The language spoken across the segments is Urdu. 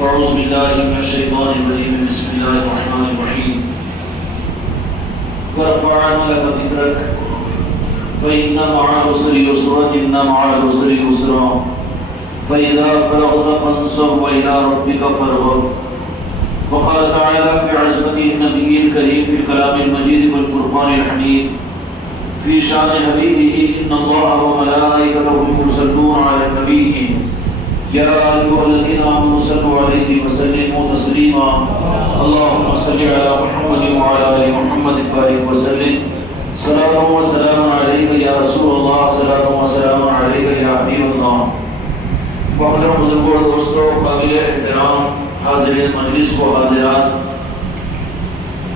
فاعوذ باللہ من الشیطان الرجیم بسم اللہ الرحمن الرحیم ورفعنا لك ذکرک فإن مع العسر یسرا إن مع العسر یسرا فإذا فرغت فانصب وإلى ربك فارغب وقال تعالى في عظمته النبي الكريم في الكلام المجيد والفرقان الحميد في شان حبيبه إن الله وملائكته يصلون على النبي يا أيها الذين آمنوا صلوا عليه وسلموا تسليما اللهم صل على محمد وعلى آل محمد وبارك وسلم صلاة وسلام عليك يا رسول الله صلاة وسلام عليك يا حبيب الله. محترم بزرگوں اور دوستوں، قابل احترام حاضرین مجلس و حاضرات،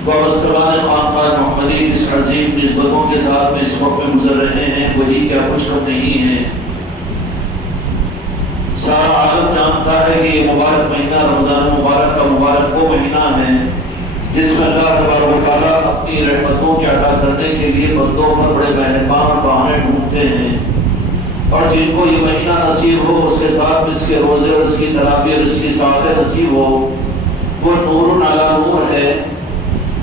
وابستگان خانقاہ محمدی جس عظیم نسبتوں کے ساتھ میں اس وقت میں گزر رہے ہیں وہی کیا کچھ کم نہیں ہے. سارا عالم جانتا ہے کہ یہ مبارک مہینہ رمضان مبارک کا مبارک وہ مہینہ ہے جس میں اللہ تبارک و تعالیٰ اپنی رحمتوں کے عطا کرنے کے لیے بندوں پر بڑے مہربان اور بہانے ڈھونڈتے ہیں، اور جن کو یہ مہینہ نصیب ہو اس کے ساتھ اس کے روزے اور اس کی تراویح اور اس کی ساعتیں نصیب ہو، وہ نور علی نور ہے.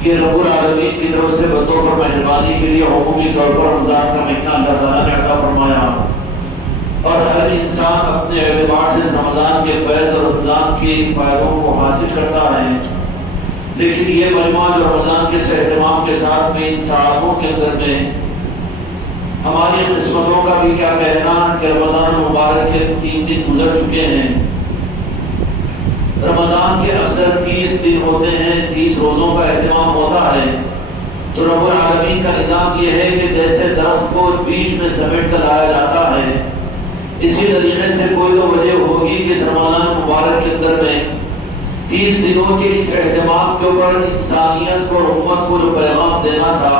یہ رب العالمین کی طرف سے بندوں پر مہربانی کے لیے عمومی طور پر رمضان کا مہینہ اللہ تعالیٰ نے عطا فرمایا، اور ہر انسان اپنے اعتبار سے اس رمضان کے فیض اور رمضان کے فائدوں کو حاصل کرتا ہے. لیکن یہ مجموعہ جو رمضان کے اہتمام کے ساتھ میں ان ساعتوں کے اندر میں ہماری قسمتوں کا بھی کیا کہنا کہ رمضان المبارک کے 3 دن گزر چکے ہیں. رمضان کے اکثر 30 دن ہوتے ہیں، 30 روزوں کا اہتمام ہوتا ہے. تو رب العالمین کا نظام یہ ہے کہ جیسے درخت کو بیچ میں سمیٹ کر لایا جاتا ہے، اسی طریقے سے کوئی تو وجہ ہوگی کہ اس رمضان مبارک کے اندر میں 30 دنوں کے اس اہتمام کے اوپر انسانیت کو اور امت کو جو پیغام دینا تھا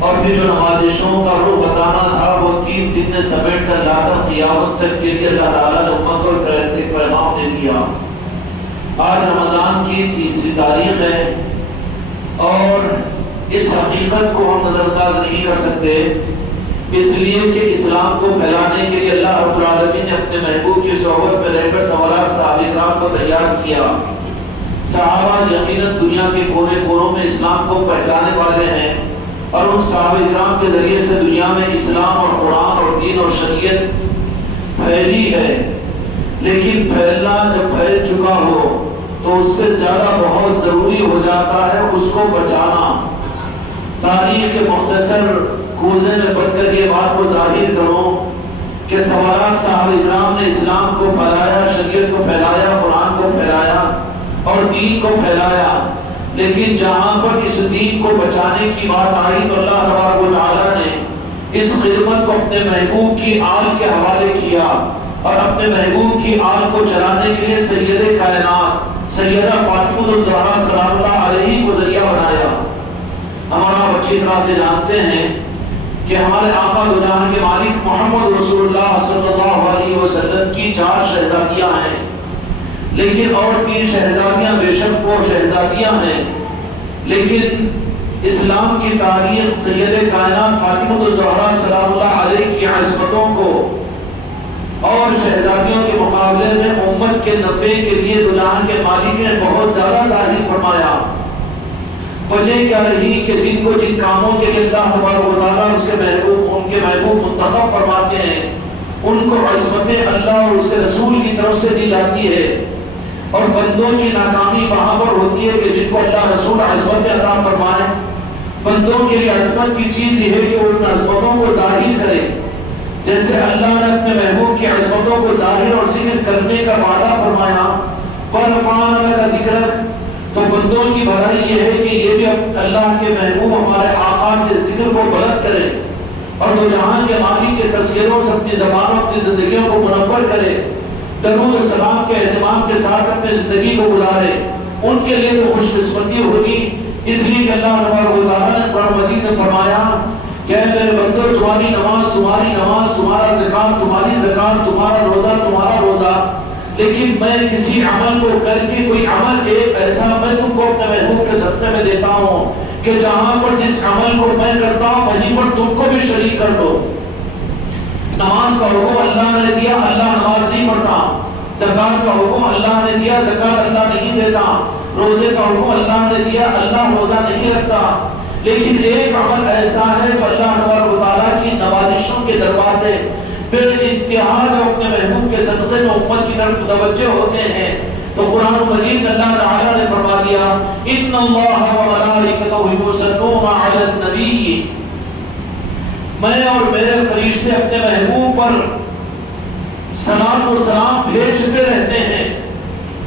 اور پھر جو نوازشوں کا رخ بتانا تھا وہ 3 دن میں سمیٹ کر لا کر قیامت تک کے لیے اللہ تعالیٰ نے امت کو ایک پیغام دے دیا. آج رمضان کی 30 تاریخ ہے اور اس حقیقت کو ہم نظر انداز نہیں کر سکتے، اس لیے کہ اسلام کو پھیلانے کے لیے اللہ رب العالمین نے اپنے محبوب کی صحبت میں رہ کر سوالات صحابہ کرام کو تیار کیا. صحابہ یقیناً دنیا کے کونے کونوں میں اسلام کو پھیلانے والے ہیں، اور ان صحابہ کرام کے ذریعے سے دنیا میں اسلام اور قرآن اور دین اور شریعت پھیلی ہے. لیکن پھیلنا جب پھیل چکا ہو تو اس سے زیادہ بہت ضروری ہو جاتا ہے اس کو بچانا. تاریخ کے مختصر کوزے میں بڑھ کر یہ بات کو ظاہر کرو کہ سوالات صحابہ کرام نے اسلام کو پھیلایا، شریعت کو پھیلایا، قرآن کو پھیلایا اور دین کو پھیلایا. لیکن جہاں پر اس دین کو بچانے کی بات آئی تو اللہ تبارک و تعالیٰ نے اس خدمت کو اپنے محبوب کی آل کے حوالے کیا، اور اپنے محبوب کی آل کو چلانے کے لیے سید کائنات سیدہ فاطمہ الزہرا سلام اللہ علیہ کو ذریعہ بنایا. ہمارا اچھی طرح سے جانتے ہیں کہ ہمارے آقا دو جہاں کے مالک محمد رسول اللہ صلی اللہ علیہ وسلم کی 4 شہزادیاں ہیں، لیکن اور 3 شہزادیاں بے شک وہ شہزادیاں ہیں. لیکن اسلام کی تاریخ سید کائنات فاطمہ الزہرا سلام اللہ علیہ کی عظمتوں کو اور شہزادیوں کے مقابلے میں امت کے نفع کے لیے دو جہاں کے مالک نے بہت زیادہ ظاہر فرمایا. وجہ کیا رہی کہ جن کو جن کاموں کے لیے اللہ تبارک و تعالیٰ اس کے محبوب ان کے محبوب منتخب فرماتے ہیں ان کو عظمتیں اللہ اور اس کے رسول کی طرف سے دی جاتی ہے، اور بندوں کی ناکامی وہاں پر ہوتی ہے کہ جن کو اللہ رسول عظمتیں عطا فرمائے. بندوں کے لیے عظمت کی چیز یہ ہے کہ وہ ان عظمتوں کو ظاہر کرے. جیسے اللہ نے اپنے محبوب کی عظمتوں کو ظاہر اور ذکر کرنے کا وعدہ فرمایا وَرَفَعْنَا لَكَ ذِكْرَكَ، تو بندوں کی بھلائی یہ ہے کہ یہ بھی اللہ کے محبوب ہمارے آقا کے ذکر کو بلند کرے اور دو جہاں کے مالک کے تذکروں سے اپنی زبانوں اپنی زندگیوں کو منور کرے، درود و سلام کے اہتمام کے ساتھ اپنی زندگی کو گزارے. ان کے لیے تو خوش قسمتی ہوگی، اس لیے کہ اللہ تبارک و تعالیٰ نے قرآن مجید میں فرمایا کہ اے میرے بندو تمہاری نماز تمہارا زکات تمہاری زکات، تمہارا روزہ، لیکن میں کسی عمل کو کر کے کوئی عمل ایک ایسا میں تم کو اپنے محبوب کے صدقے میں دیتا ہوں کہ جہاں پر جس عمل کو میں کرتا ہوں وہیں پر تم کو بھی شریک کر دو. نماز کا حکم اللہ نے دیا، اللہ نماز نہیں پڑھتا. زکات کا حکم اللہ نے دیا، زکات اللہ نہیں دیتا، روزے کا حکم اللہ نے دیا، اللہ روزہ نہیں رکھتا، لیکن ایک عمل ایسا ہے جو اللہ تبارک و تعالیٰ کی نوازشوں کے دروازے بے انتہا جو اپنے محبوب کے صدقے میں امت کی طرف متوجہ ہوتے ہیں، تو قرآن مجید میں اللہ تعالیٰ نے فرما دیا ان اللہ و ملائکتہ یصلون علی النبی، میں اور میرے فرشتے اپنے محبوب پر صلاۃ و سلام بھیجتے رہتے ہیں۔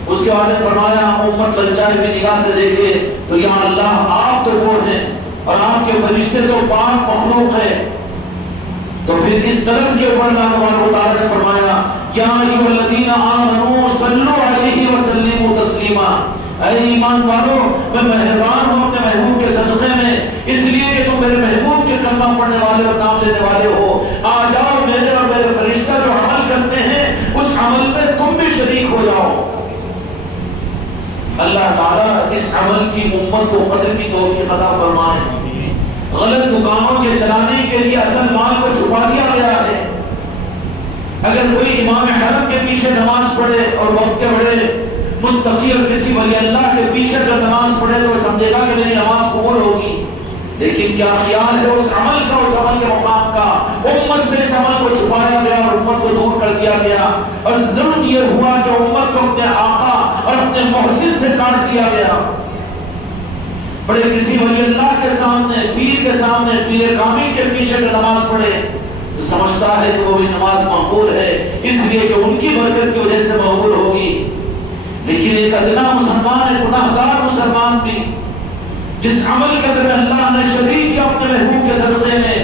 اس کے بعد فرمایا امت للچائی بھی نگاہ سے دیکھے تو یا اللہ آپ تو وہ ہیں اور آپ کے فرشتے تو پاک مخلوق ہیں، تو پھر اس طرح کے اوپر اللہ تبارک و تعالیٰ نے فرمایا یا ایھا الذین آمنوا صلوا علیہ وسلموا تسلیما، اے ایمان والو میں مہربان ہوں اپنے محبوب کے صدقے میں، اس لیے کہ تم میرے محبوب کے کلمہ پڑھنے والے اور نام لینے والے ہو، آ جاؤ میرے اور میرے فرشتہ جو عمل کرتے ہیں اس عمل میں تم بھی شریک ہو جاؤ۔ اللہ تعالیٰ اس عمل کی امت کو قدر کی توفیق عطا فرمائے۔ غلط دکانوں کے چلانے کے لیے اصل مال کو چھپا دیا گیا ہے۔ اگر کوئی امام حرم کے پیچھے نماز پڑھے اور وقت کے بڑے متقی اور کسی ولی اللہ کے پیچھے جو نماز پڑھے تو وہ سمجھے گا کہ میری نماز قبول ہوگی، لیکن کیا خیال ہے اس عمل کا، اس عمل کے مقام کا؟ امت سے اس عمل کو چھپایا گیا اور امت کو دور کر دیا گیا، اور ظلم یہ ہوا کہ امت کو اپنے آقا اور اپنے محسن سے کاٹ دیا گیا۔ بڑے کسی ولی اللہ کے سامنے، پیر کے سامنے، پیر کامل کے پیچھے جو نماز پڑھے تو سمجھتا ہے کہ وہ بھی نماز مقبول ہے، اس لیے کہ ان کی برکت کی وجہ سے مقبول ہوگی، لیکن ایک ادنا مسلمان، ایک گناہگار مسلمان بھی جس عمل کے اندر اللہ نے شریک کیا اپنے محبوب کے صدقے میں،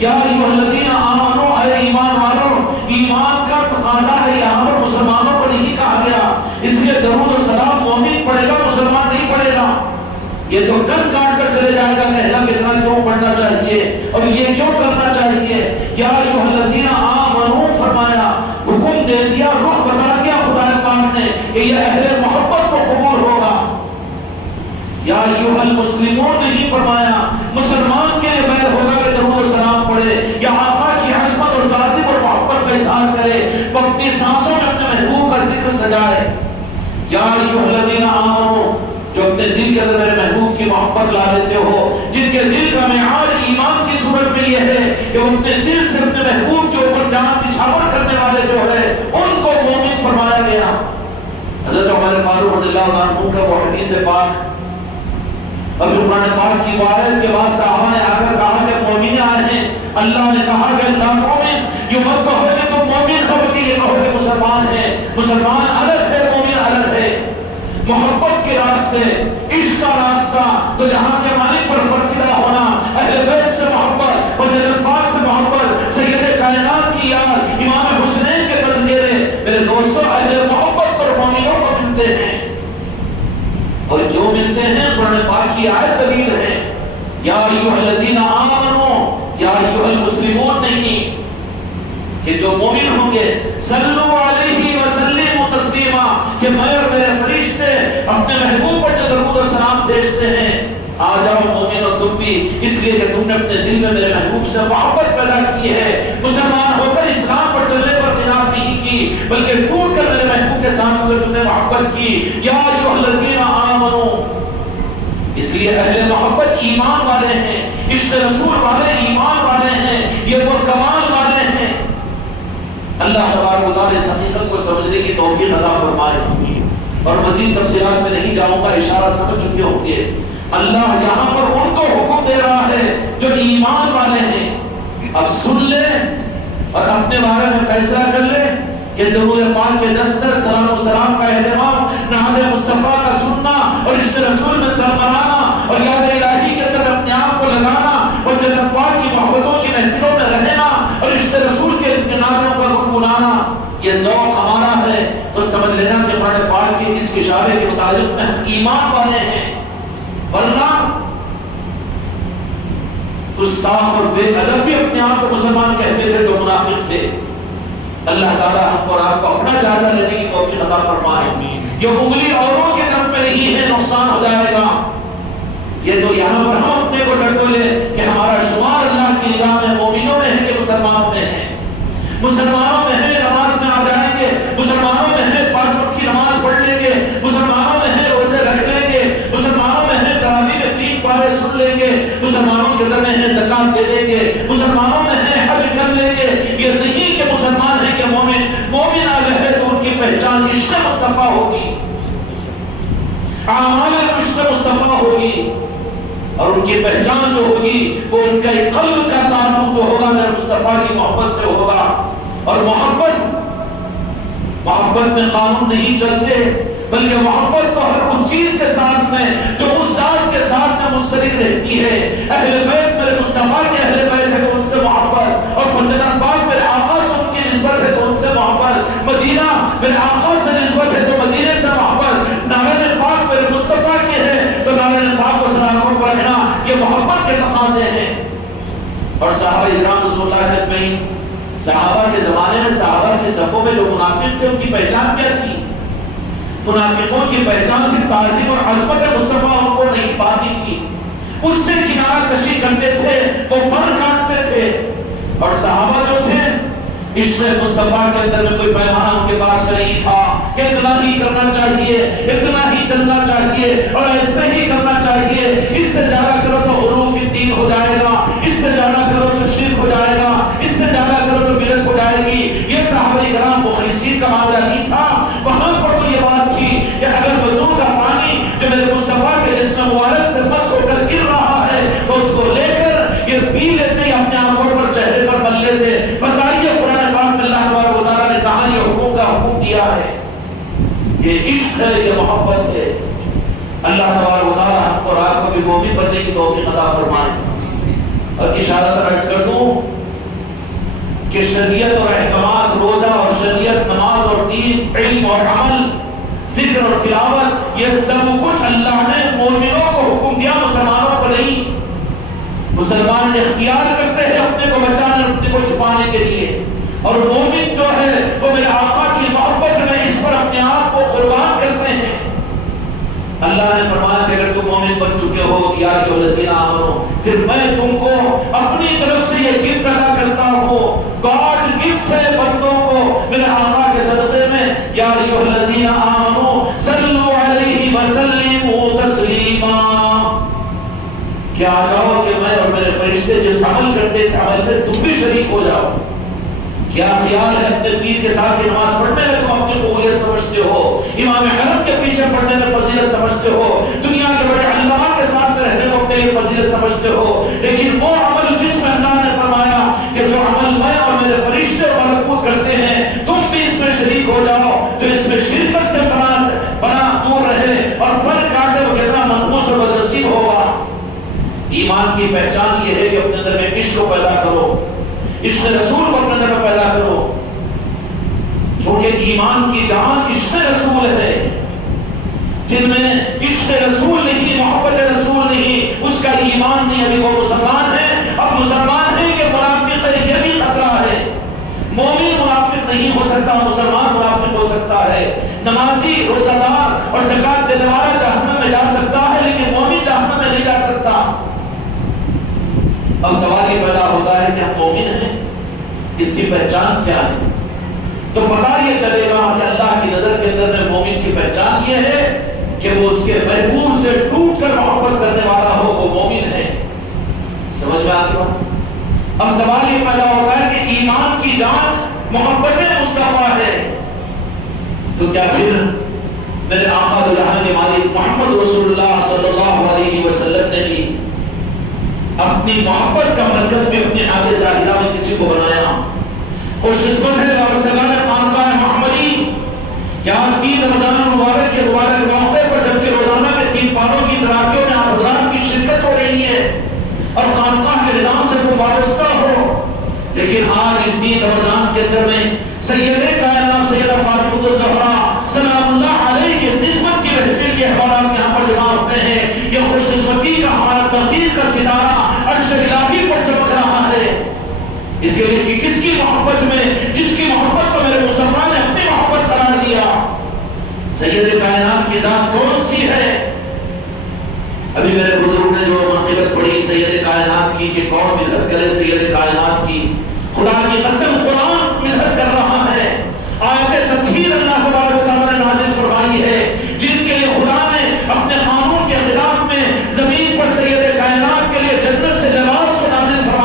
یا ایھا الذین آمنوا، اے ایمان والو، ایمان کا تقاضا ہے یہاں پر مسلمانوں کو نہیں کہا گیا، اس لیے درود و سلام مومن پڑھے گا، مسلمان نہیں پڑھے گا۔ یہ تو کن کاٹ کر چلے جائے گا کہ اللہ کتنا کیوں پڑھنا چاہیے اور یہ کیوں کرنا چاہیے۔ یا ایھا الذین آمنوا فرمایا، حکم دے دیا، رخ بتا دیا خدا پاک نے کہ یہ اہل محبت کو قبول ہوگا۔ یا ایھا المسلمون نہیں فرمایا مسلمان کے لیے بیان ہوگا کہ درود و سلام پڑھے یا آقا کی عظمت اور تعظیم اور محبت کا اظہار کرے تو اپنی سانسوں میں اپنے محبوب کا ذکر سجائے۔ یا ایھا الذین آمنوا، جو اپنے دل کے اندر میرے محبوب کی محبت لا لیتے ہو، جن کے دل کا معیار ایمان کی صورت میں یہ ہے کہ وہ اپنے دل سے اپنے محبوب کے اوپر جان نچھاور کرنے والے جو ہے ان کو مومن فرمایا گیا۔ حضرت عمر فاروق رضی اللہ عنہ کا وہ حدیث پاک اب قرآن پاک کی وارد کے بعد صحابہ نے آ کر کہا کہ مومن آئے ہیں، اللہ نے کہا کہ اللہ مومن، یہ مت کہو کہ تم مومن ہو، کہ یہ کہو کہ مسلمان ہے، مسلمان الگ ہے، مومن الگ ہے۔ محبت کے راستے، عشق کا راستہ، تو جہاں کے مالک پر فرفدہ ہونا، اہل بیت سے محبت اور نبی پاک سے محبت، سید کائنات کی یاد، امام حسین کے تذکرے، میرے دوستوں اہل محبت اور مومنوں کو ملتے ہیں، اور جو ملتے ہیں قرآن پاک کی آیت دلیل ہے۔ یا ایھا الذین آمنوا، یا ایھا المسلمون نہیں، کہ جو مومن ہوں گے صلو علیہ وسلموا تسلیما، کہ میں اور میرے فرشتے اپنے محبوب پر جو درود و سلام بھیجتے ہیں، آ جاؤ مومنو تم بھی، اس لیے کہ تم نے اپنے دل میں میرے محبوب سے محبت پیدا کی ہے، مسلمان ہو کر اسلام پر چلنے پر خلاف نہیں کی، بلکہ ٹوٹ کر میرے محبوب کے سامنے تم نے محبت کی۔ یا ایھا الذین آمنوا، اس لیے اہل محبت ایمان والے ہیں، عشق رسول والے ایمان والے ہیں، یہ وہ کمال والے ہیں۔ اللہ تبارک و تعالیٰ اس حقیقت کو سمجھنے کی توفیق عطا فرمائے، اور مزید تفصیلات میں نہیں جاؤں گا، اشارہ سمجھ چکے ہوں گے۔ اللہ یہاں پر ان کو حکم دے رہا ہے جو ایمان والے ہیں، اب سن لے اور اپنے بارے میں فیصلہ کر لے کہ درود پاک کے دستر، سلام و سلام کا اہتمام، نعت مصطفیٰ کا سننا اور عشق رسول میں دل بنانا اور یاد الہی کے اندر اپنے آپ کو لگانا اور جنت پاک کی محبتوں کی محفلوں میں رہنا اور عشق رسول کے نعتوں کا گنگنانا، یہ ذوق ہمارا ہے، تو سمجھ لینا کہ قرآن پاک کے اس اشارے کے مطابق میں ہم ایمان والے ہیں، ورنہ گستاخ اور بے ادب بھی اپنے آپ کو مسلمان کہتے تھے جو منافق تھے۔ اللہ تعالیٰ ہم کو اور آپ کو اپنا جائزہ لینے کی توفیق عطا فرمائے۔ یہ انگلی اوروں کے طرف میں نہیں ہے، نقصان ہو جائے گا، یہ تو یہاں پر ہم اپنے کو ڈٹو لے کہ ہمارا شمار اللہ کی نگاہ میں مومنوں میں ہے کہ مسلمانوں میں ہے، مسلمانوں میں ہے نماز میں آ جائیں گے، مسلمانوں میں ہے زکات دے دیں گے، مسلمانوں میں ہیں حج کر لیں گے. یہ نہیں کہ مسلمان ہیں کہ مومن آ گئے تو ان کی پہچان عشق مصطفیٰ ہوگی، اعمال عشق مصطفیٰ ہوگی، اور ان کی پہچان جو ہوگی وہ ان کا قلب کا تعلق جو ہوگا میرے مصطفیٰ کی محبت سے ہوگا. اور محبت میں قانون نہیں چلتے، بلکہ محبت تو ہر اس چیز کے ساتھ میں جو اس ذات کے ساتھ میں منسلک رہتی ہے. اہل بیت میرے مصطفیٰ کے اہل بیت ہے تو ان سے محبت، اور جنت پاک میرے آقا سے ان کی نسبت ہے تو ان سے محبت، مدینہ میرے آقا سے نسبت ہے تو مدینے سے محبت، نارائن پاک میرے مصطفیٰ کے ہے تو نارائن پاک کو سلاموں پر رہنا، یہ محبت کے تقاضے ہیں. اور صحابہ کرام رضوان اللہ اجمعین، صحابہ کے زمانے میں صحابہ کے صفوں میں جو منافق تھے ان کی پہچان کیا تھی؟ منافقوں کی پہچان سے تعظیم اور عظمت مصطفیٰ ان کو نہیں پاتی تھی، اس سے کنارہ کشی کرتے تھے، وہ پر کاٹتے تھے. اور صحابہ جو تھے عشق مصطفیٰ کے اندر میں کوئی پیمانہ ان کے پاس نہیں تھا کہ اتنا ہی کرنا چاہیے، اتنا ہی چلنا چاہیے اور ایسے ہی کرنا چاہیے، اس سے زیادہ کرو تو حروف الدین ہو جائے گا، اس سے زیادہ کرو تو شرک ہو جائے گا، اس سے زیادہ کرو تو بدعت ہو جائے گی. یہ صحابہ کرام مخلصین کا معاملہ نہیں تھا. وہاں پر تو یہ بات تھی کہ اگر وضو کا پانی جو میرے مصطفیٰ کے جسم مبارک سے مس ہو کر گر رہا ہے تو اس کو لے کر یہ پی لیتے، اپنے آنکھوں پر چہرے پر مل لیتے. بتائیے قرآن پاک میں اللہ تبارک و تعالیٰ نے کہاں یہ حکم کا حکم دیا ہے؟ یہ عشق ہے، یہ محبت ہے. اللہ تبارک و تعالیٰ ہم کو اور آپ کو بھی مومن بننے کی توفیق عطا فرمائے. اور اشارہ عرض کر دوں کہ شریعت اور احکامات، روزہ اور شریعت، نماز اور دین، علم اور عمل، ذکر اور تلاوت، یہ سب کچھ اللہ نے مومنوں کو حکم دیا، مسلمانوں کو نہیں. مسلمان اختیار کرتے ہیں اپنے کو بچانے، اپنے کو چھپانے کے لیے، اور مومن جو ہے وہ میرے آقا کی محبت میں اس پر اپنے آپ کو قربان کرتے ہیں. اللہ نے فرمایا کہ اگر تم مومن بن چکے ہو یا ایھا الذین آمنو، پھر میں تم کو اپنی طرف سے یہ گفٹ عطا کرتا ہوں. گاڈ گفٹ ہے بندوں کو میرے آقا کے صدقے میں. یا ایھا الذین آمنو صلوا علیہ وسلموا تسلیما، کہ آ جاؤ کہ میں اور میرے فرشتے جس عمل کرتے اس عمل میں تم بھی شریک ہو جاؤ. کیا خیال ہے اپنے پیر کے ساتھ نماز پڑھنے میں تم اپنی قبولیت سمجھتے ہو، امام حرم کے پیچھے پڑھنے میں فضیلت سمجھتے ہو، دنیا کے بڑے علماء کے ساتھ میں رہنے کو اپنے لیے فضیلت سمجھتے ہو، لیکن وہ عمل جس میں اللہ نے فرمایا کہ جو عمل میں اور میرے فرشتے اور ملکوت کرتے ہیں تم بھی اس میں شریک ہو جاؤ، جو اس میں شرکت سے بنا دور رہے اور پر کاٹے وہ کتنا منحوس اور بدنصیب ہوگا. ایمان کی پہچان یہ ہے کہ اپنے اندر میں عشق کو پیدا کرو، عشق رسول کو اپنے اندر میں پیدا کرو، کیونکہ ایمان کی جان عشق رسول ہے. جن میں عشق رسول نہیں، محبت رسول نہیں، اس کا ایمان نہیں. ابھی وہ مسلمان ہے، اب مسلمان ہے کہ منافق ہے، یہ بھی خطرہ ہے. مومن منافق نہیں ہو سکتا، مسلمان منافق ہو سکتا ہے. نمازی، روزہ دار اور زکات دینے والا جہنم میں جا سکتا ہے، لیکن مومن جہنم میں نہیں جا سکتا. اب سوال یہ پیدا ہوتا ہے کہ ہم مومن ہیں، اس کی پہچان کیا ہے؟ تو پتہ یہ چلے گا کہ اللہ کی نظر کے اندر میں مومن کی پہچان یہ ہے کہ وہ اس کے محبوب سے ٹوٹ کر محبت کرنے والا ہو، وہ مومن ہے. سمجھ میں آگے بات؟ اب سوال یہ پیدا ہوتا ہے کہ ایمان کی جان محبت مصطفیٰ ہے، تو کیا پھر میرے آقا دلہن کے مالک محمد رسول اللہ صلی اللہ علیہ وسلم نے بھی اپنی محبت کا مرکز بھی اپنے آب ظاہرہ میں کسی کو بنایا؟ خوش قسمت ہے وابستگان خانقاہ محمدی کہ آپ 3 رمضان مبارک کے موقع پر جبکہ روزانہ کے 3 پانوں کی تراویحوں میں آپ حضرات کی شرکت ہو رہی ہے اور خانقاہ کے نظام سے وہ وابستہ ہو، لیکن آج اس 3 رمضان کے اندر میں سید کائنات سیدہ فاطمہ الزہرا سلام اللہ علیہ کی نسبت کی بہترین کے احوالات یہاں پر جمع ہوتے ہیں. یہ خوش قسمتی کا ہمارا تقدیر کا ستارہ عرش الہی پر چمک رہا ہے. اس کے لیے کہ کس کی محبت میں، جس کی محبت کو میرے مصطفیٰ نے اپنی محبت قرار دیا. سید کائنات کی ذات کون سی ہے؟ ابھی میرے بزرگ نے جو منقبت پڑھی سید کائنات کی کہ کون مدحت کرے سید کائنات کی، خدا کی قسم قرآن مدحت کر رہا ہے. آیت تطہیر اللہ تبارک و تعالیٰ نے نازل فرمائی ہے، جن کے لیے خدا نے اپنے قانون کے خلاف میں زمین پر سید کائنات کے لیے جنت سے لباس کو نازل فرمایا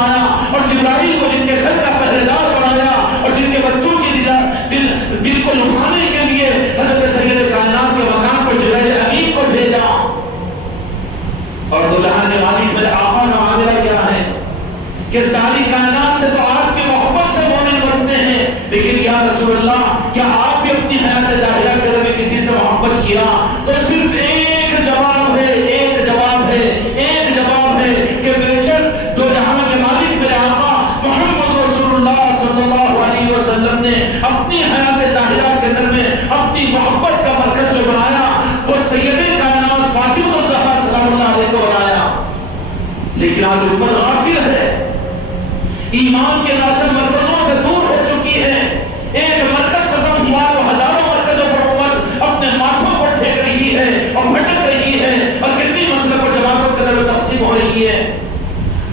یا رسول اللہ کیا آپ بھی اپنی حیات ظاہرہ کے میں کسی سے محبت کیا؟ تو صرف ایک جواب ہے، ایک جواب ہے، ایک جواب ہے کہ بے شک دو جہاں کے مالک میرے آقا محمد رسول اللہ صلی اللہ علیہ وسلم نے اپنی حیات ظاہرہ کے اندر میں اپنی محبت کا مرکز جو بنایا وہ سید کائنات فاطمہ الزہرا سلام اللہ علیہ کو بنایا۔ لیکن آج امت غافل ہے، ایمان کے ناصر مرکزوں سے دور ہو چکی ہے۔ ایک مرکز ختم ہوا تو ہزاروں مرکزوں پر امت اپنے ماتھوں کو ٹھیک رہی ہے اور بھٹک رہی ہے، اور کتنی مسلک و جماعتوں کے اندر تقسیم ہو رہی ہے۔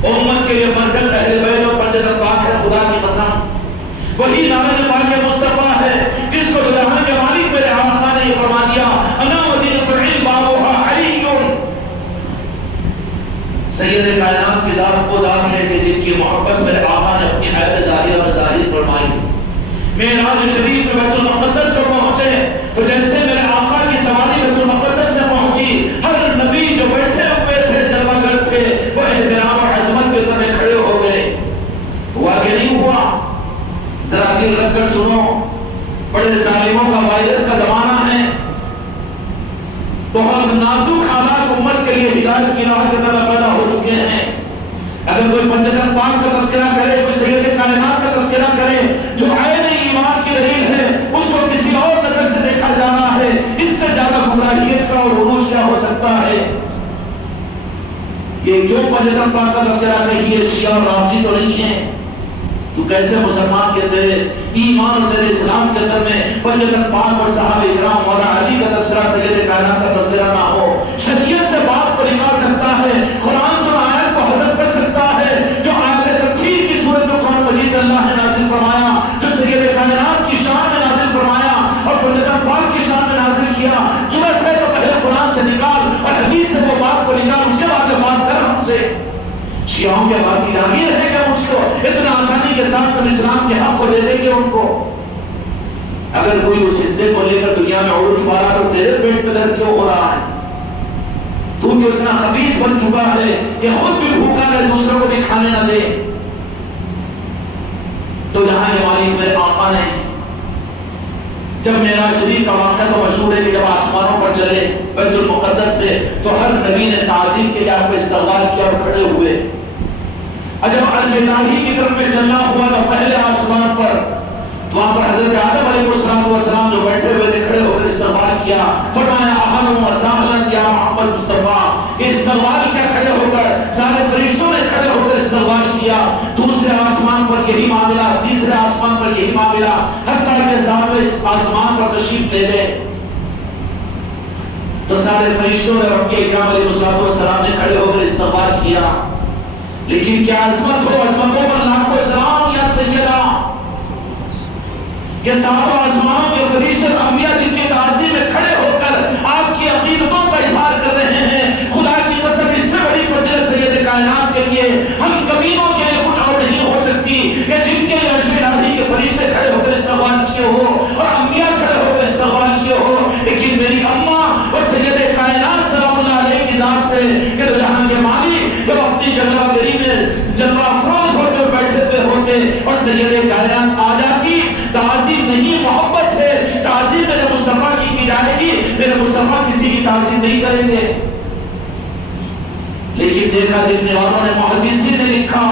امت کے لیے مرکز اہل بیت اور پنجتن پاک ہے، خدا کی قسم وہی نام پاک مصطفیٰ ہے جس کو جہاں کے مالک میرے آقا نے یہ فرما دیا انا مدینۃ العلم بابها علی۔ سید کائنات کی ذات وہ ذات ہے کہ جن کی محبت میرے آقا نے اپنی حیات ظاہرہ میں ظاہر فرمائی۔ معراج شریف میں بیت المقدس کو پہنچے تو جیسے میرے آقا کی سواری بیت المقدس سے پہنچی، ہر نبی جو بیٹھے ہوئے تھے جلوہ گر تھے وہ احترام اور عظمت کے طرح کھڑے ہو گئے۔ ہوا کہ نہیں ہوا؟ ذرا دل رکھ کر سنو، بڑے ظالموں کا وائرس کا زمانہ ہے، بہت نازک حالات امت کے لیے ہدایت کی راہ کے طرف پیدا ہو چکے ہیں۔ اگر کوئی پنجتن پاک کا تذکرہ کرے، کوئی سید کائنات کا تذکرہ کرے جو عین ایمان کی دلیل ہے، اس کو کسی اور نظر سے دیکھا جانا ہے، اس سے زیادہ گمراہیت کا اور عروج کیا ہو سکتا ہے؟ یہ کیوں پنجتن پاک کا تذکرہ کہیے شیعہ اور رافضی تو نہیں ہے؟ تو کیسے مسلمان کے تیرے ایمان اور تیرے اسلام کے اندر میں پنجتن پاک اور صحابہ اکرام مولا علی کا تذکرہ سید کائنات کا تذکرہ نہ ہو؟ شریعت سے بات کو نکال سکتا ہے، قرآن سے آیت کو حذف کر سکتا ہے، جو آیت تطہیر کی صورت میں قرآن مجید اللہ نے نازل فرمایا، جو سید کائنات کی شان میں نازل فرمایا اور پنجتن پاک کی شان میں نازل کیا۔ ضرورت ہے تو پہلے قرآن سے نکال اور حدیث سے وہ بات کو نکال، اس کے بعد بات کر ہم سے۔ شیعوں کے بعد کی جاگیر ہے کہ مجھ کو اتنا آسانی کے ساتھ تم اسلام کے حق کو دے دیں گے ان کو؟ اگر کوئی اس حصے کو لے کر دنیا میں عروج پا رہا تو تیرے پیٹ میں درد کیوں ہو رہا ہے؟ تو کیوں اتنا خبیث بن چکا ہے کہ خود بھی بھوکا رہے دوسروں کو بھی کھانے نہ دے؟ تو یہاں یہ مالک میرے آقا نے جب معراج شریف کا واقعہ تو مشہور ہے کہ جب آسمانوں پر چلے بیت المقدس سے تو ہر نبی نے تعظیم کے لیے آپ کو استقبال کیا اور کھڑے ہوئے، اور جب عرش الہی کی طرف میں چلنا ہوا تو پہلے آسمان پر تو وہاں پر حضرت آدم علیہ السلام جو بیٹھے ہوئے تھے کھڑے ہو کر استقبال کیا، فرمایا اہلا و سہلا یا محمد مصطفیٰ۔ استقبال کیا کھڑے ہو کر سارے فرشتوں نے کھڑے ہو کر استقبال کیا۔ دوسرے آسمان پر یہی معاملہ، تیسرے آسمان پر یہی معاملہ، حتیٰ کہ ساتویں آسمان پر تشریف لے گئے تو سارے فرشتوں نے رب کے اکرام علیہ السلام نے کھڑے ہو کر استقبال کیا۔ لیکن کیا عظمت ہو، عظمتوں پر لاکھوں سلام یا سیدہ، یہ ساتوں آسمانوں کے فرشتے اور انبیاء جن کی تعظیم میں کھڑے ہو کر آپ کی عقیدتوں کا اظہار کر رہے ہیں، خدا کی قسم اس سے بڑی فضیلت سید کائنات کے لیے ہم کمینوں کے لیے کچھ اور نہیں ہو سکتی کہ جن کے لیے عرش الہی کے فرشتے کھڑے ہو کر استقبال کیے ہو اور انبیاء کھڑے ہو کر استقبال کیے ہو۔ لیکن میری اماں اور سید کائنات سلام اللہ علیہ کی ذات ہے کہ جہاں کے مالک جب اپنی جلوہ گری میں جلوہ افروز ہوتے بیٹھے ہوئے ہوتے اور سید کائنات آ جاتی، تعظیم نہیں محبت ہے، تعظیم میرے مصطفیٰ کی جائے گی، میرے مصطفیٰ کسی کی تعظیم نہیں کریں گے۔ لیکن دیکھا دیکھنے والوں نے، محدثین نے لکھا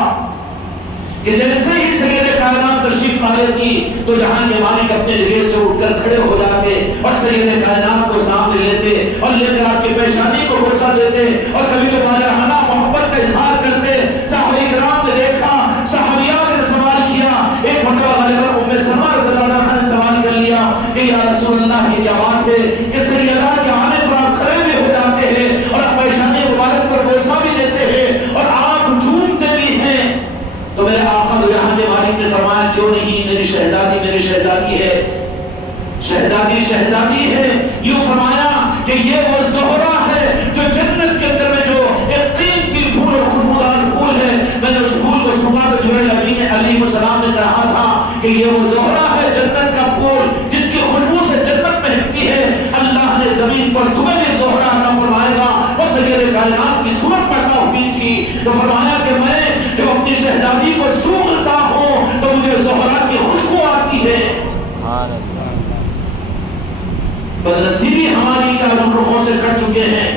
کہ جیسے ہی سید کائنات تشریف لائے تھی تو یہاں کے مالک اپنے جگہ سے اٹھ کر کھڑے ہو جاتے اور سید کائنات کو سامنے لیتے اور لے کر آپ کی پیشانی کو بوسہ دیتے اور کبھی رحمانہ محبت کا اظہار کرتے۔ صحابہ کرام نے دیکھا، صحابیات نے سوال کیا، ایک مرتبہ غالباً ام سلمہ رضی اللہ عنہا نے سوال کر لیا کہ یا رسول اللہ یہ کیا بات ہے کہ سیدہ کے آنے پر آپ کھڑے بھی ہو جاتے ہیں اور آپ پیشانی مبارک پر بوسہ بھی دیتے ہیں اور آپ جھومتے بھی ہیں؟ تو میرے آقا تو یہاں کے مالک نے فرمایا کیوں نہیں، میری شہزادی میری شہزادی ہے، شہزادی شہزادی ہے۔ یوں فرمایا کہ یہ وہ زہرہ ہے جو جنت کے اندر میں جو ایک قیمتی پھول اور خوشبودار پھول ہے، میں نے اس پھول کو سنا تو جبرائیل امین علیہ السلام نے کہا تھا کہ یہ وہ زہرہ ہے جنت کا پھول جس کی خوشبو سے جنت مہکتی ہے۔ اللہ نے زمین پر تمہیں بھی زہرہ عطا فرمائے گا۔ وہ سید کائنات کی صورت پیدا ہوئی تھی تو فرمایا کہ میں جب اپنی شہزادی کو سونگھتا ہوں تو مجھے زہرہ کی خوشبو آتی ہے۔ بدنصیبی ہماری کیا رخوں سے کٹ چکے ہیں.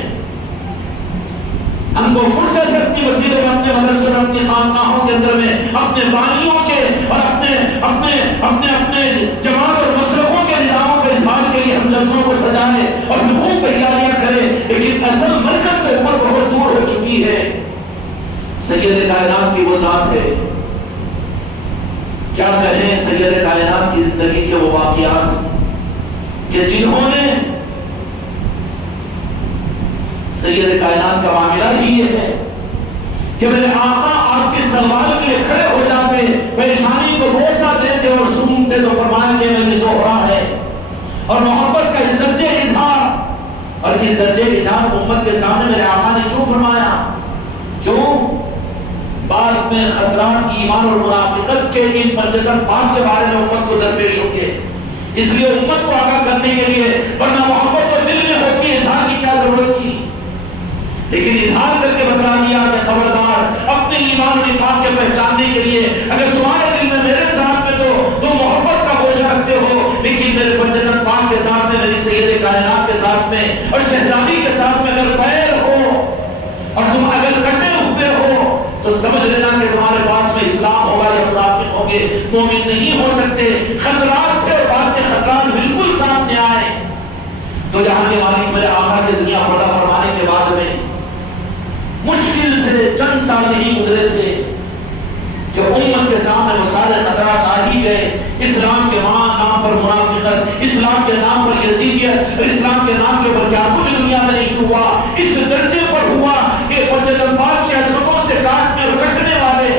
ہم کو فرصت ہے اپنی مسجدوں میں، اپنے مدرسوں میں، اپنی خانقاہوں کے اندر میں اپنے بانیوں کے اور اپنے جماعت اور مسلکوں کے نظاموں کے اظہار کے لیے ہم جلسوں کو سجائیں اور پھر خوب تیاریاں کریں، لیکن اصل مرکز سے امت بہت دور ہو چکی ہے. سید کائنات کی وہ ذات ہے، کیا کہیں سید کائنات کی زندگی کے وہ واقعات کہ جنہوں نے سید کائنات کا معاملہ ہی یہ ہے کہ میرے آقا آپ کے سوال کے لیے کھڑے ہو جاتے، پریشانی کو بوسہ دیتے اور سنتے تو فرمایا کہ میں نے زہرا ہے. اور محبت کا اس درجے اظہار، اور اس درجے اظہار امت کے سامنے میرے آقا نے کیوں فرمایا؟ کیوں؟ بعد میں خطرات ایمان اور منافقت کے ان پنجتن پاک کے بارے میں امت کو درپیش ہوں گے، اس لیے امت کو آگاہ کرنے کے لیے، ورنہ محبت تو دل میں ہوتی ہے، اظہار کی کیا ضرورت تھی؟ لیکن اظہار کر کے بتلا دیا کہ خبردار اپنے ایمان و نفاق کے پہچاننے کے لیے اگر تمہارے دل میں میرے ساتھ میں تو تم محبت کا گوشہ رکھتے ہو، لیکن میرے پنجتن پاک کے ساتھ میں، میری سید کائنات کے ساتھ میں اور شہزادی کے ساتھ میں اگر بیر ہو اور تم اگر کٹے ہوئے ہو تو سمجھ لینا کہ تمہارے پاس میں اسلام ہوگا یا منافق ہوں گے، مومن نہیں ہو سکتے. خطرات تھے اور بعد کے خطرات بالکل سامنے آئے. تو جہاں کے مالک میرے آقا کے دنیا پردہ فرمانے کے بعد میں مشکل سے چند سال نہیں گزرے تھے کہ امت کے سامنے وہ سارے خطرات آ ہی گئے. اسلام کے نام پر منافقت، اسلام کے نام پر یزیدیت، اسلام کے نام کے پر کیا کچھ دنیا میں نہیں ہوا. اس درجے پر ہوا کہ پنجتن پاک کی عظمتوں سے کاٹنے اور کٹنے والے،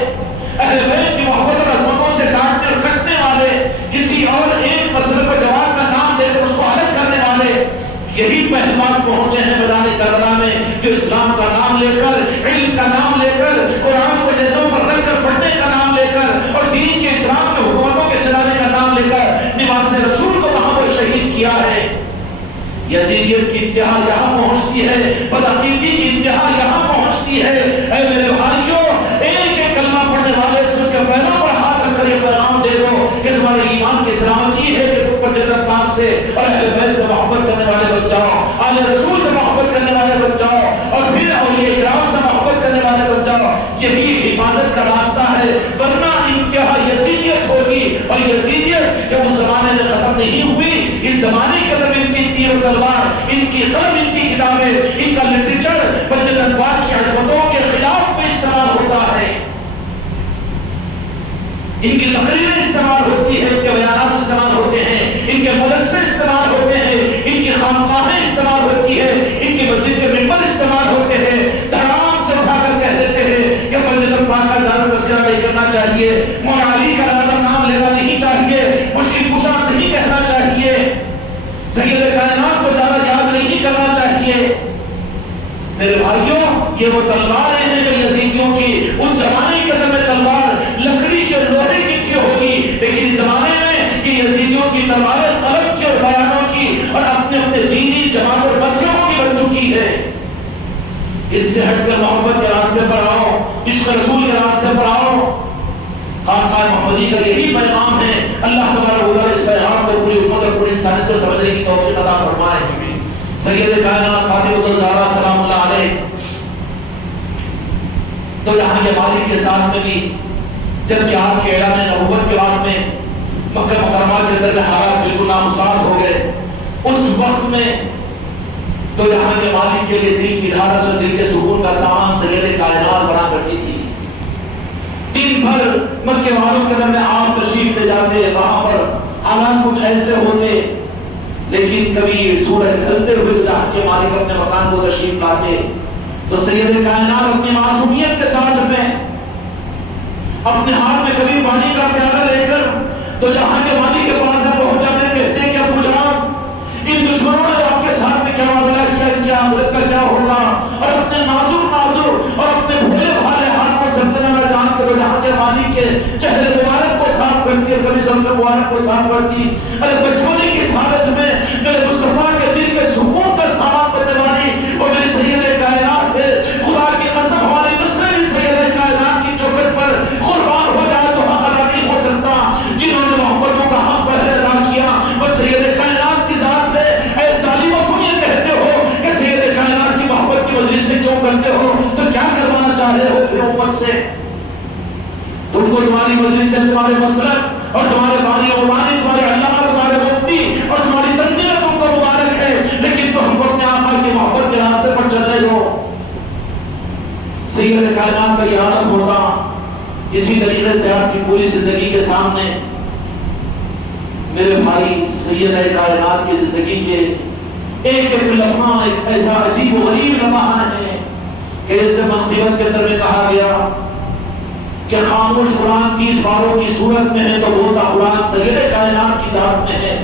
اہل بیت کی محبت اور عظمتوں سے کاٹنے اور کٹنے والے، کسی اور ایک مسئلے پر جواب کا نام دے کر اس کو الگ کرنے والے، یہی پہلوان پہنچے ہیں میدان کربلا میں جو اسلام کا نام لے کر، علم کا نام لے کر، قرآن کو نیزوں پر رکھ کر پڑھنے کا نام لے کر اور دین کے اسلام کے حکومتوں کے چلانے کا نام لے کر نواز رسول کو وہاں پر شہید کیا ہے. یزیدیت کی انتہا یہاں پہنچتی ہے، بدعقیدی کی انتہا یہاں پہنچتی ہے. اے میرے بھائیوں، ایک ایک کلمہ پڑھنے والے سے اس کے پیروں پر ہاتھ رکھ کر یہ پیغام دے دو کہ تمہارے ایمان کی سلامتی ہے کہ تم پنجتن پاک سے اور اہل بیت سے محبت کرنے والے بن جاؤ، آل رسول سے محبت کرنے والے بن جاؤ، اور پھر اولیاء کرام سے محبت کرنے والے بن جاؤ. یہی حفاظت کا راستہ ہے، ورنہ انتہا یزیدیت ہوگی. اور یزیدیت کہ اس زمانے میں ختم نہیں ہوئی، اس زمانے کے اندر ان کی تیر و تلوار، ان کی قلم، ان کی کتابیں، ان کا لٹریچر پنجتن پاک کی عظمتوں کے خلاف میں استعمال ہوتا ہے. ان کی تقریریں استعمال ہوتی ہیں، ان کے بیانات استعمال ہوتے ہیں، ان کے مدرسے استعمال ہوتے ہیں، ان کی خانقاہیں استعمال ہوتی ہے، ان کی مسجد کے ممبر استعمال ہوتے ہیں. دھڑام سے اٹھا کر کہہ دیتے ہیں کہ پنجتن پاک کا زیادہ تذکرہ نہیں کرنا چاہیے، مولا علی کا زیادہ نام لینا نہیں چاہیے، مشکل کشا نہیں کہنا چاہیے، سید کائنات کو زیادہ یاد نہیں کرنا چاہیے. میرے بھائیوں، یہ وہ تلواریں ہیں جو یزیدیوں کی اس زمانے کے اندر میں تلوار لکڑی کی اور لوہے کی تھی ہوگی، لیکن اس زمانے میں یہ یزیدیوں کی تلواریں قلم کی اور بیانوں کی اور اپنے دینی جماعت اور مسلکوں کی بن چکی ہے. اس سے ہٹ کر محبت کے راستے پر آؤ، عشق رسول کے راستے پر آؤ. خانقاہ محمدی کا یہی پیغام ہے. اللہ تبارک و تعالیٰ اس پیغام کو پوری امت اور پوری انسانیت کو سمجھنے کی توفیق عطا فرمائے. سید کائنات فاطمہ الزہرا سلام اللہ علیہ تو یہاں کے مالک کے ساتھ میں بھی جبکہ آپ کے اعلان نبوت کے بعد میں مکہ مکرمہ کے اندر میں حالات بالکل نامساعد ہو گئے. اس وقت میں تو یہاں کے مالک کے لیے دل کی ڈھارس اور دل کے سکون کا سامان سید کائنات بنا کرتی تھی. دن بھر مکے والوں کے اندر میں آپ تشریف لے جاتے، وہاں پر حالات کچھ ایسے ہوتے، لیکن کبھی سورج ڈھلتے ہوئے جہاں کے مالک اپنے مکان کو تشریف لاتے تو سید کائنات اپنی معصومیت کے ساتھ میں اپنے ہاتھ میں کبھی پانی کا پیالہ لے کر تو جہاں کے مالک کے پاس پہنچ جاتے، کہتے ہیں کہ ابو جان، ان دشمنوں نے آپ کے ساتھ میں کیا معاملہ کیا، ان کی آخرت کا کیا ہوگا، اور اپنے نازک اور اپنے بھولے بھالے ہاتھ میں سرتنا جان کے تو جہاں کے مالک کے چہرے مبارک کو صاف کرتی ہے، کبھی زمزم مبارک کو صاف کرتی. ارے بچونے کی اس حالت میں میرے مصطفیٰ کے دل کے سکون کا سامان بننے والی وہ میری سید کائنات ہے. خدا کی قسم ہماری نسلیں بھی سید کائنات کی چوکھٹ پر قربان ہو جائے تو حق ادا نہیں ہو سکتا. جنہوں نے محبتوں کا حق پہلے ادا کیا تمہارے مسلک اور تمہارے بانی اور بانی، تمہارے علامہ، تمہارے مفتی اور تمہاری تنظیمیں تم کو مبارک ہے، لیکن تم کو اپنے آقا کی محبت کے راستے پر چلنے دو۔ سید کائنات کا یہ عالم ہوتا، اسی طریقے سے آپ کی پوری زندگی کے سامنے میرے بھائی سید کائنات کی زندگی کے ایک ایک لمحہ ایک ایسا عجیب و غریب لمحہ ہے کہ جیسے منقبت کے اندر میں کہا گیا کہ خاموش قرآن 30 باروں کی صورت میں ہے تو بولتا قرآن سید کائنات کی ذات میں ہے۔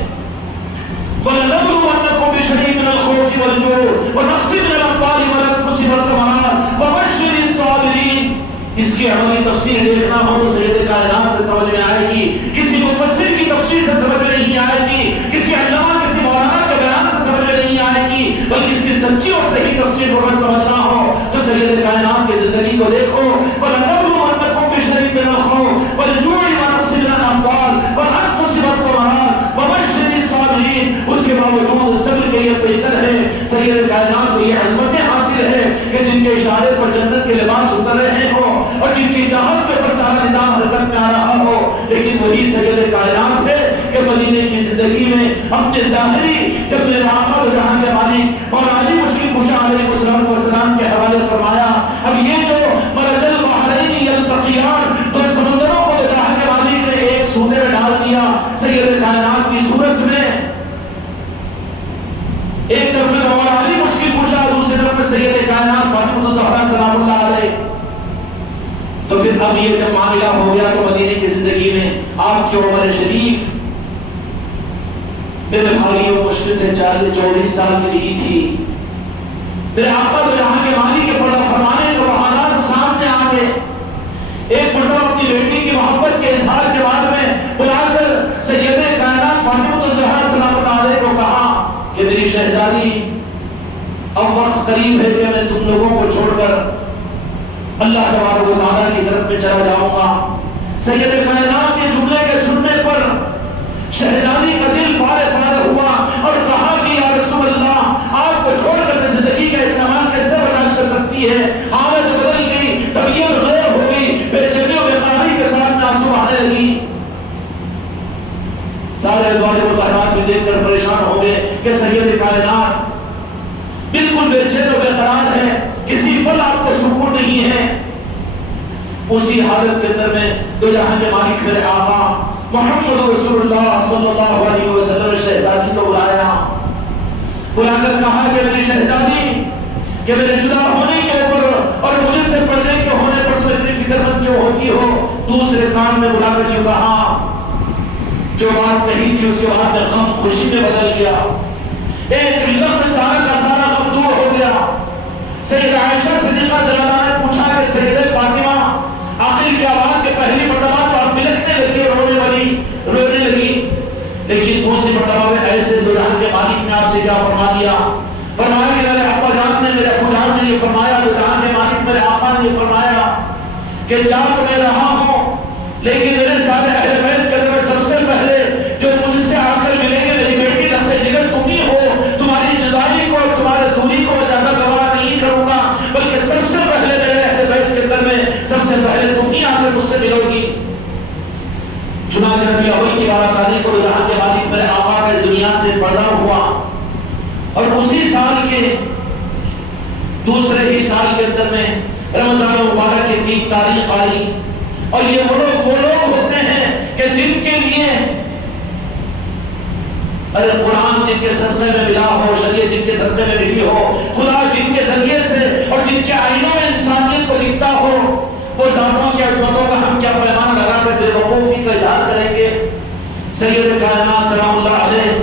وَلَنَبْلُوَنَّكُمْ بِشَيْءٍ مِّنَ الْخَوْفِ وَالْجُوعِ وَنَقْصٍ مِّنَ الْأَمْوَالِ وَالْأَنفُسِ وَالثَّمَرَاتِ وَبَشِّرِ الصَّابِرِينَ۔ اس کی عملی تفسیر دیکھنا ہو تو سید کائنات سے سمجھ میں آئے گی، کسی مفسر کی تفسیر سے سمجھ میں نہیں آئے گی، کسی علامہ کسی مولانا کے بیان سے سمجھ میں نہیں آئے گی، بلکہ اس کی سچی اور صحیح تفسیر کو اگر سمجھنا ہو تو سید کائنات کی زندگی کو دیکھو۔ وَلَنَبْلُوَنَّكُمْ بِشَيْءٍ مِّنَ الْخَوْفِ وَالْجُوعِ وَنَقْصٍ مِّنَ الْأَمْوَالِ وَالْأَنفُسِ وَالثَّمَرَاتِ وَبَشِّرِ الصَّابِرِينَ۔ اس کے باوجود صبر کے یہ بہتر ہے، سید کائنات کو یہ عظمتیں حاصل ہے کہ جن کے اشارے پر جنت کے لباس اتر رہے ہوں اور جن کی چاہت کے پر سارا نظام حرکت میں آ رہا ہو، لیکن وہی سید کائنات ہے کہ مدینے کی زندگی میں اپنے ظاہری جب میرے آقا و جہاں کے مالک اور علی مشکل کشا علیہ السلام کے حوالے فرمایا، اب یہ جو مرج البحرین یلتقیان، دو سمندروں کو جہاں کے مالک نے ایک سونے میں ڈال دیا سید کائنات کی صورت میں، ایک طرف مولا علی مشکل کشا، دوسری طرف سید کائنات فاطمہ الزہرا سلام اللہ علیہ۔ تو پھر اب یہ جب معاملہ ہو گیا تو مدینے کی زندگی میں آپ کی عمر شریف میرے بھائی وہ مشکل سے 40-44 سال کی نہیں تھی۔ میرے آقا تو جہاں کے مالی کے پردہ فرمانے کے بہانات سامنے آ گئے۔ ایک مرتبہ اپنی بیٹی کی محبت کے اظہار کے بعد میں بلا کر سید کائنات فاطمہ الزہرا سلام اللہ علیہ کو کہا کہ میری شہزادی اب وقت قریب ہے کہ میں تم لوگوں کو چھوڑ کر اللہ تبارک و تعالیٰ کی طرف میں چلا جاؤں گا۔ سید کائنات کے جملے کے سننے پر شہزادی کا دل پارے پارے ہوا اور کہا کہ یا رسول اللہ، آپ کو چھوڑ کر زندگی کا اہتمام کیسے برداشت کر سکتی ہے؟ حالت بدل گئی، طبیعت غیر ہو گئی، بے چینی و بے قراری کے ساتھ میں آنسو آنے لگی۔ سارے ازواج مطہرات بھی دیکھ کر پریشان ہو گئے کہ سید کائنات بالکل بے چین و بے قرار ہے، کسی پل آپ کو سکون نہیں ہے۔ اسی حالت کے اندر میں دو جہاں کے مالک میرے آقا محمد رسول اللہ صلی اللہ علیہ وسلم شہزادی کو بلایا، بلا کر کہا کہ میری شہزادی، کہ میرے جدا ہونے کے اوپر اور مجھے سے پڑھنے کے ہونے پر تم اتنی فکر مند کیوں ہوتی ہو؟ دوسرے کان میں بلا کر یوں کہا، جو بات کہی تھی اس کے بعد میں غم خوشی میں بدل گیا، ایک لفظ سارا کا سارا غم دور ہو گیا۔ سید عائشہ صدیقہ رضی اللہ عنہا نے پوچھا کہ سید فاطمہ، آخر کیا بات کہ پہلی مرتبہ تو آپ بلکنے لگی، رونے لگی، لیکن دوسری مرتبہ میں ایسے دو جہان کے مالک نے آپ سے کیا فرما دیا؟ فرمایا کہ میرے ابا جان نے، میرے ابو جان نے یہ فرمایا، دو جہان کے مالک میرے آقا نے یہ فرمایا کہ جا تو میں رہا ہوں، لیکن میرے سارے اہل بیت کے اندر سب سے پہلے جو مجھ سے آ کر ملیں گے میری بیٹی لخت جگر تم ہی ہو۔ تمہاری جدائی کو اور تمہارے دوری کو میں زیادہ گوارا نہیں کروں گا، بلکہ سب سے پہلے میرے اہل بیت کے اندر میں سب سے پہلے تم ہی آ کر مجھ سے ملو گی۔ چنانچہ ربیع الاول کی 12 تاریخ کو جہاں کے مالک میرے آقا کا اس دنیا سے پردہ ہوا، اور اسی سال کے دوسرے ہی سال کے اندر میں رمضان مبارک کی 3 تاریخ آئی، اور یہ وہ لوگ ہوتے ہیں کہ جن کے لیے ارے قرآن جن کے صدقے میں ملا ہو، شریعت جن کے صدقے میں ملی ہو، خدا جن کے ذریعے سے اور جن کے آئینوں میں انسانیت کو دکھتا ہو، وہ ذاتوں کی عظمتوں کا ہم کیا پیمانہ لگا کر بے وقوفی کا اظہار کریں گے؟ سید کائنات سلام اللہ علیہ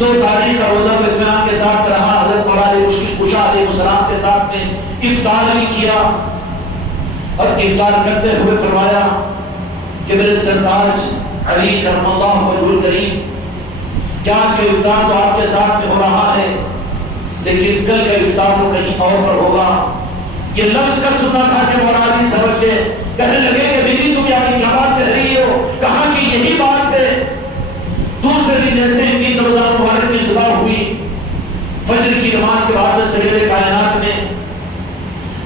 2 تاریخ کا روزہ کو اطمینان کے ساتھ رہا، حضرت مولا علی مشکل کشا علیہ السلام کے ساتھ میں افطار بھی کیا، اور افطار کرتے ہوئے فرمایا کہ میرے سرتاج علی کرم اللہ وجہ کریم، کیا آج کا افطار تو آپ کے ساتھ میں ہو رہا ہے، لیکن کل کا افطار تو کہیں اور پر ہوگا۔ یہ لفظ کا سنا تھا کہ مولا علی سمجھ گئے، کہنے لگے کہ بیوی تم یعنی کیا بات کہہ رہی ہو؟ کہا کہ یہی بات ہے۔ دوسرے دن جیسے ہی 3 رمضان مبارک کی صبح ہوئی، فجر کی نماز کے بعد میں سید کائنات نے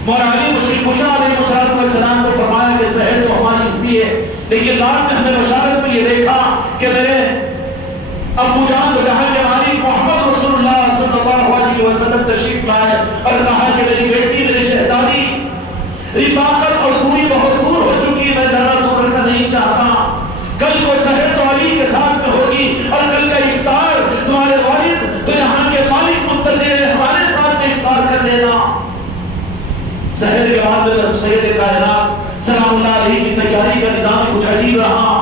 مولا علی مشکل کشا علیہ السلام کو فرمایا کہ سحر تو ہماری ہوئی ہے، لیکن رات میں ہم نے بشارت میں یہ دیکھا کہ میرے ابو جان دو جہاں کے مالک محمد رسول اللہ صلی اللہ علیہ وسلم تشریف لائے اور کہا کہ میری بیٹی میری شہزادی رفاقت اور دوری بہت دور ہو چکی، میں زیادہ دور رہنا نہیں چاہتا، کل کو سحر تو علی کے ساتھ میں ہوگی اور کل کا افطار تمہارے والد تو یہاں کے مالک منتظر ہے، ہمارے ساتھ میں افطار کر لینا۔ سحر کے بعد میں سید کائنات سلام اللہ علیہ کی تیاری کا نظام کچھ عجیب رہا،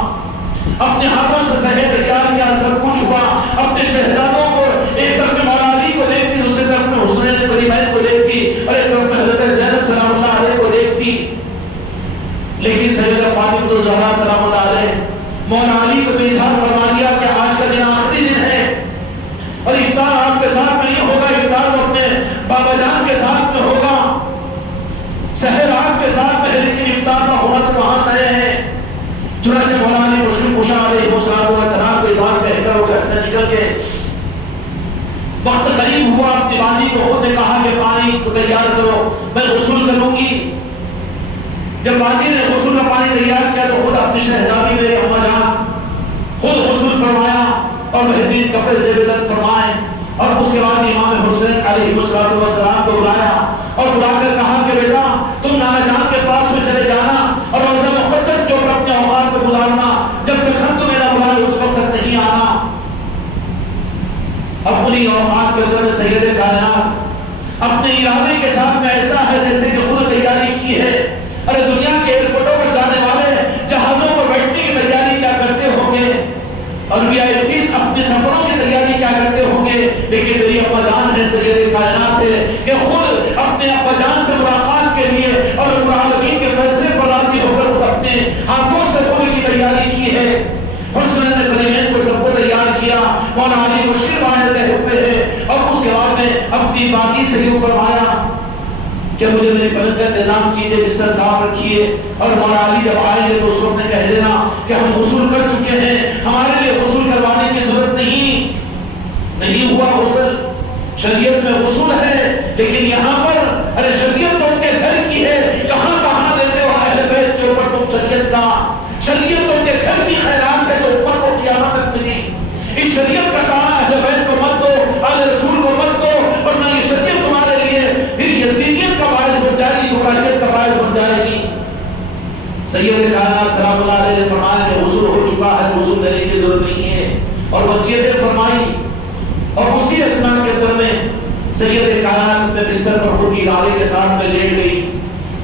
اپنے ہاتھوں سے سحر تیار کیا، سب کچھ ہوا، اپنے شہزادوں کو ایک طرف مولا علی کو دیکھتی، دوسری طرف میں حسین کریمین کو دیکھتی اور ایک طرف میں حضرت زینب سلام اللہ علیہ کو دیکھتی، لیکن سیدہ فاطمہ الزہرا سلام اللہ علیہ مولا علی کو تو اظہار فرما دیا کہ آج کا دن آخری دن ہے اور افطار آپ کے ساتھ میں نہیں ہوگا، افطار تو اپنے بابا جان کے ساتھ میں ہوگا، سحر آپ کے ساتھ میں ہے لیکن افطار کا ہونا تو وہاں طے ہے۔ چنانچہ مولا علی مشکل کشا علیہ السلام کو بات کہہ کر وہ گھر سے نکل گئے، وقت قریب ہوا، اپنی بانی کو خود نے کہا کہ پانی کو تیار کرو میں غسل کروں گی۔ جب بانی نے غسل کا پانی تیار کیا تو خود اپنی شہزادی میری اما جان خود غسل فرمایا اور بہترین کپڑے زیب بدن فرمائے اور اس کے بعد امام حسین علیہ السلام کو بلایا اور بلا کر کہا کہ بیٹا تم نانا جان کے پاس میں چلے جانا اور روزہ مقدس کے اوپر اپنے اوقات میں گزارنا، جب تک ہم تمہیں نہ بلائے اس وقت تک نہیں آنا۔ اب انہی اوقات کے اندر سید کائنات اپنے ارادے کے ساتھ میں ایسا ہے جیسے کہ خود تیاری کی ہے، ارے دنیا کے ایئرپورٹوں پر جانے والے جہازوں پر بیٹھنے کی تیاری کیا کرتے ہوں گے اور VIP اپنے سفروں کی تیاری کیا کرتے ہوں گے، لیکن میری ابا جان ہے سید کائنات ہے کہ خود اپنے ابا جان سے ملاقات کے لیے اور رب العالمین کے فیصلے پر راضی ہو کر خود اپنے ہاتھوں سے خود کی تیاری کی ہے۔ حسین نے کریمین کو سب کو تیار کیا، مولا علی مشکل باہر رہے ہوئے ہیں اور اس کے بعد میں اپنی باقی سے یوں فرمایا کہ مجھے میری پلنگ کا انتظام کیجئے، بستر صاف رکھیے اور مولا علی جب آئیں گے تو اس وقت میں کہہ دینا کہ ہم غسل کر چکے ہیں، ہمارے لیے غسل کروانے کی ضرورت نہیں ہوا غسل، شریعت میں غسل ہے لیکن یہاں پر ارے شریعت تو ان کے گھر کی ہے، کہاں بہانہ دیتے ہو اہل بیت کے اوپر تم شریعت کا، شریعت تو ان کے گھر کی خیرات ہے جو امت کو قیامت تک ملی، اس شریعت کا کہا اہل بیت کو مت دو، اہل رسول کو مت دو، ورنہ یہ شریعت تمہارے لیے پھر یزیدیت کا باعث بن جائے گی، دکانیت کا باعث بن جائے گی۔ سید کائنات سلام اللہ علیہ نے فرمایا کہ غسل ہو چکا ہے، غسل دینے کی ضرورت نہیں ہے اور وصیتیں فرمائی اور اسی اسنان کے اندر میں سید کائنات اپنے بستر پر خود ارادے کے ساتھ میں لیٹ گئی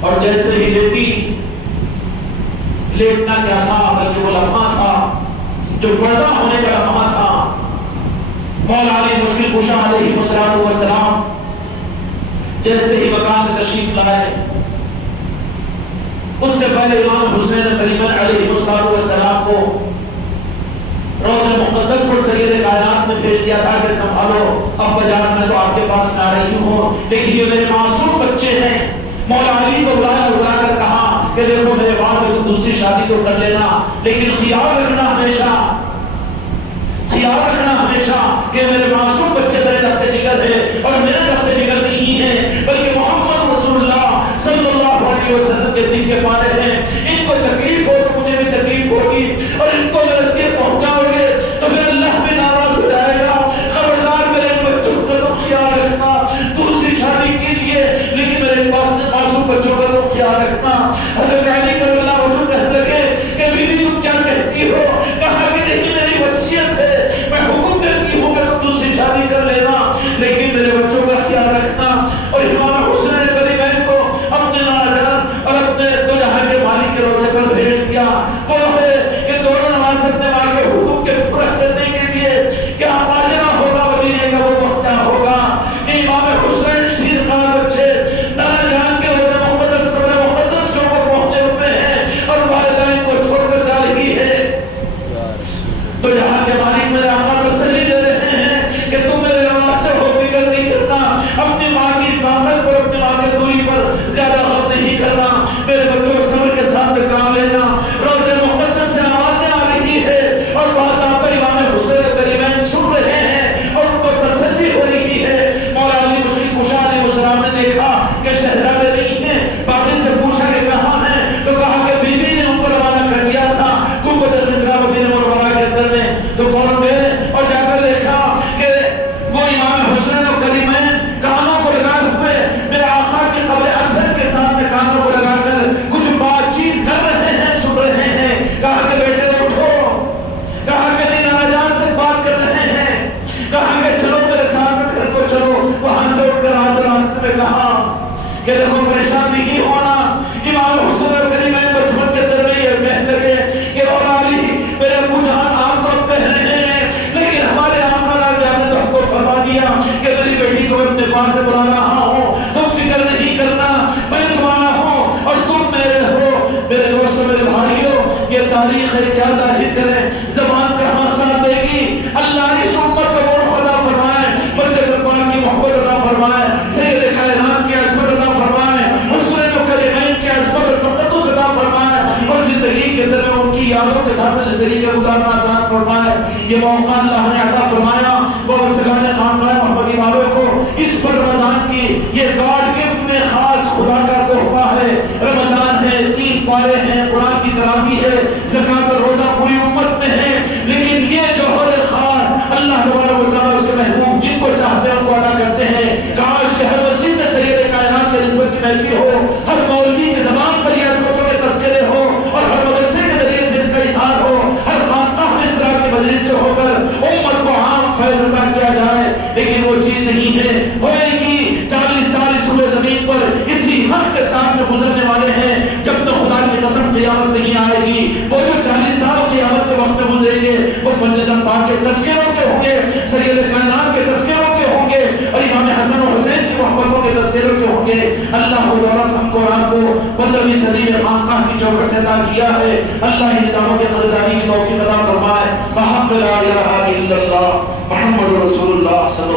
اور جیسے ہی لیٹنا کیا تھا بلکہ وہ لمحہ تھا جو پردہ ہونے کا لمحہ تھا، مولا علی مشکل کشا علیہ السلام جیسے ہی مکان میں تشریف لائے اس سے پہلے امام حسین کریمین علیہ السلام کو روضہ مقدس پر سید کائنات نے بھیج دیا تھا کہ سنبھالو ابا جان میں تو آپ کے پاس نہ رہی ہوں لیکن یہ میرے معصوم بچے ہیں۔ مولا علی کو بلا کر کہا کہ دیکھو میرے بعد میں تم دوسری شادی تو کر لینا لیکن خیال رکھنا ہمیشہ کہ میرے معصوم بچے میرے رخت جگر ہے اور میرے رخت جگر نہیں ہے بلکہ محمد رسول اللہ صلی اللہ علیہ وسلم کے دین کے پانے ہیں، ان کو تکلیف ہو تو مجھے بھی تکلیف ہوگی اور ان کو نصیحت پہنچاؤ گے تو پھر اللہ بھی ناراض ہو جائے گا، خبردار میرے بچوں کا تو خیال رکھنا، دوسری شادی کیجیے لیکن میرے معصوم بچوں کا تو خیال رکھنا۔ حضرت علی کرم اللہ وجہ کہنے لگے کہ بیوی تم کیا کہتی ہو، کہا کہ نہیں میری وصیت ہے، میں حکم دیتی ہوں کہ تم دوسری شادی کر لینا لیکن میرے بچوں کا خیال رکھنا۔ اور امام حسین کریمین کو اپنے نانا جان اور اپنے دو جہاں کے موقع اللہ نے عطا فرمایا وہ بزرگان خانقاہ محمدی بابے کو اس پر رمضان کی یہ گاڈ گفٹ میں خاص خدا کا تحفہ ہے. رمضان ہے، 3 پارے ہیں، قرآن کی تراویح ہے، زکوٰۃ اور روزہ پوری امت میں ہے، لیکن یہ جوہر خاص اللہ تبارک و تعالیٰ اس کے محبوب جن کو چاہتے ہیں ان کو ادا کرتے ہیں. کاش کہ ہر مسجد میں سید کائنات کے نسبت کی محفل ہو، ہر مولوی کی زبان پر یہ عظمتوں کے تذکرے ہو، اور ہر مدرسے کے ذریعے سے اس کا اظہار ہو، ہر خانقاہ میں اس طرح کی مجلس سے ہو کر امت کو عام فیض عطا کیا جائے. لیکن وہ چیز نہیں ہے. ہوئے گی 40 سال اس روئے زمین پر اسی حق کے ساتھ میں گزرنے والے ہیں جب تک خدا کی قسم قیامت نہیں آئے گی. وہ جو 40 سال قیامت کے وقت میں گزریں گے وہ پنجتن پاک کے تذکروں کے ہوں گے، سید کائنات کے تذکروں کے ہوں گے، اور امام حسن و حسین کی محبتوں کے تذکروں کے ہوں گے. اللہ و دولت ہم کو رات کو 15ویں صدی میں خانقاہ کی چوکھٹ سے عطا کیا ہے. اللہ ہی نظاموں کی خریداری کی توفیق عطا فرمائے. بحق لا الہ الا اللہ محمد رسول اللہ صلی اللہ